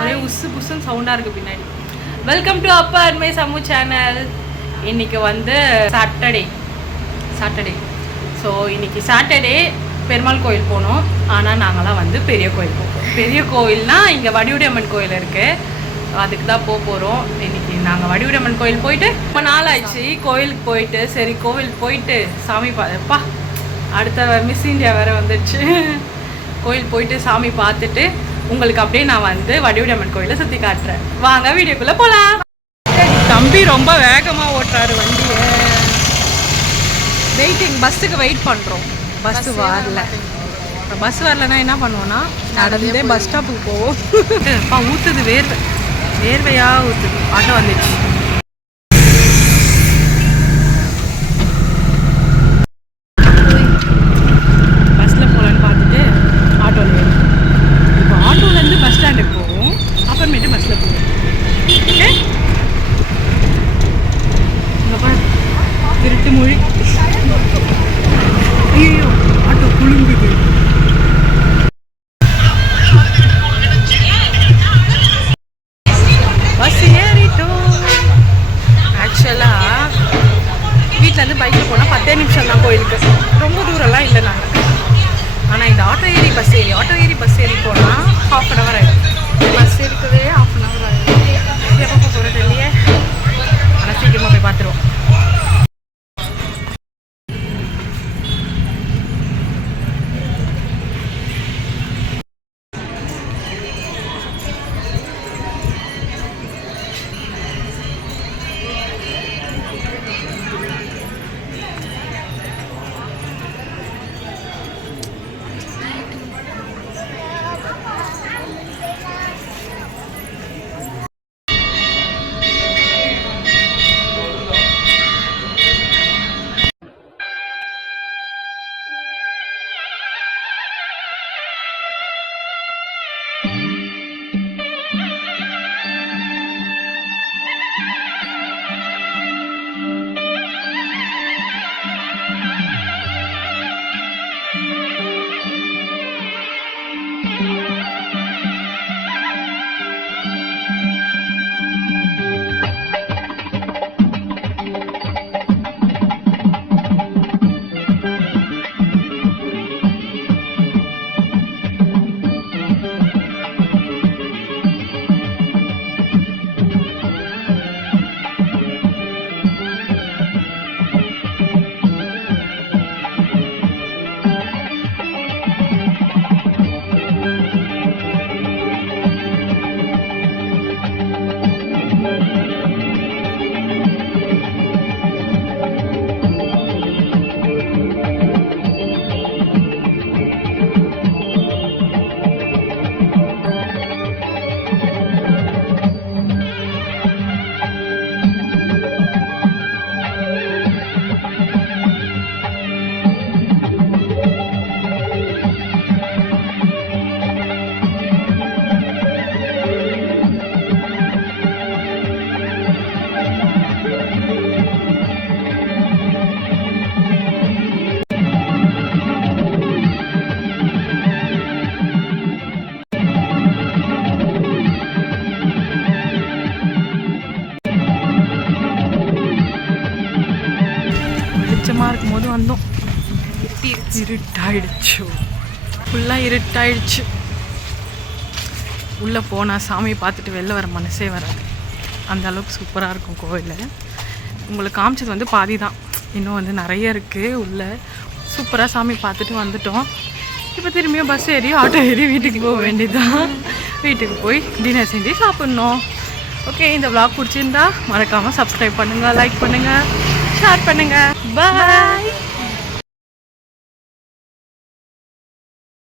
ஒரே உசு புசுன்னு சவுண்டாக இருக்குது பின்னாடி. வெல்கம் டு அப்பா அண்மை சமூ சேனல். இன்றைக்கி வந்து சாட்டர்டே ஸோ இன்றைக்கி சாட்டர்டே பெருமாள் கோயில் போனோம். ஆனால் நாங்களாம் வந்து பெரிய கோயில் போகிறோம். பெரிய கோயில்னால் இங்கே வடிவுடையம்மன் கோயில் இருக்குது, அதுக்கு தான் போகிறோம். இன்றைக்கி நாங்கள் வடிவுடையம்மன் கோயில் போயிட்டு ரொம்ப நாள் ஆயிடுச்சு கோயிலுக்கு போயிட்டு. சரி கோவிலுக்கு போயிட்டு சாமி பார்ப்பா, அடுத்த மிஸ் இந்தியா வேறு வந்துடுச்சு. கோயில் போயிட்டு சாமி பார்த்துட்டு உங்களுக்கு அப்படியே நான் வந்து வடிவுடையம்மன் கோயிலை சுற்றி காட்டுறேன். வாங்க வீடியோக்குள்ளே போகலாம். தம்பி ரொம்ப வேகமாக ஓட்டுறாரு வண்டியை. பஸ்ஸுக்கு வெயிட் பண்ணுறோம். பஸ்ஸு வரல. பஸ் வரலன்னா என்ன பண்ணுவோன்னா நடந்தே பஸ் ஸ்டாப்புக்கு போவோம். ஊற்றுது வேர்வையாக ஊற்றுது. ஆட்டோ வந்துடுச்சு. பஸ்ஸில் போகலான்னு பார்த்துட்டு ஆட்டோவில் ஏறும். இப்போ ஆட்டோலேருந்து பஸ் ஸ்டாண்டுக்கு போவோம், அப்புறமேட்டு பஸ்ஸில் போவோம். ஓகே, இங்கே பாரு திருட்டு மொழி. ஐயோ ஆட்டோ குலுங்குது. பஸ் ஏறிட்டோம். ஆக்சுவலாக வீட்டிலேருந்து பைக்கில் போனால் 10 நிமிஷம் தான் கோயிலுக்கு, ரொம்ப தூரம்லாம் இல்லை நாங்கள். ஆனால் இந்த ஆட்டோ ஏறி பஸ் ஏறி போனால் ½ அன் ஹவர் ஆகிடும். பஸ் எடுக்கவே ½ அன் ஹவர் ஆகிடும். எப்போ போகிறது இல்லையே, ஆனால் சீக்கிரமாக போய் பார்த்துருவோம். இருக்கும்போது வந்தோம். இருட்டாயிடுச்சு, ஃபுல்லாக இருட்டாயிடுச்சு. உள்ளே போனால் சாமியை பார்த்துட்டு வெளில வர மனசே வராது. அந்த அளவுக்கு சூப்பராக இருக்கும் கோவில். உங்களுக்கு காமிச்சது வந்து பாதி தான், இன்னும் வந்து நிறைய இருக்குது உள்ளே. சூப்பராக சாமி பார்த்துட்டு வந்துட்டோம். இப்போ திரும்பியும் பஸ் ஏறி ஆட்டோ ஏறி வீட்டுக்கு போக வேண்டியதுதான். வீட்டுக்கு போய் டின்னர் செஞ்சு சாப்பிட்ணும். ஓகே, இந்த vlog பிடிச்சிருந்தா மறக்காமல் சப்ஸ்கிரைப் பண்ணுங்கள், லைக் பண்ணுங்கள், ஷேர் பண்ணுங்கள். பாய்.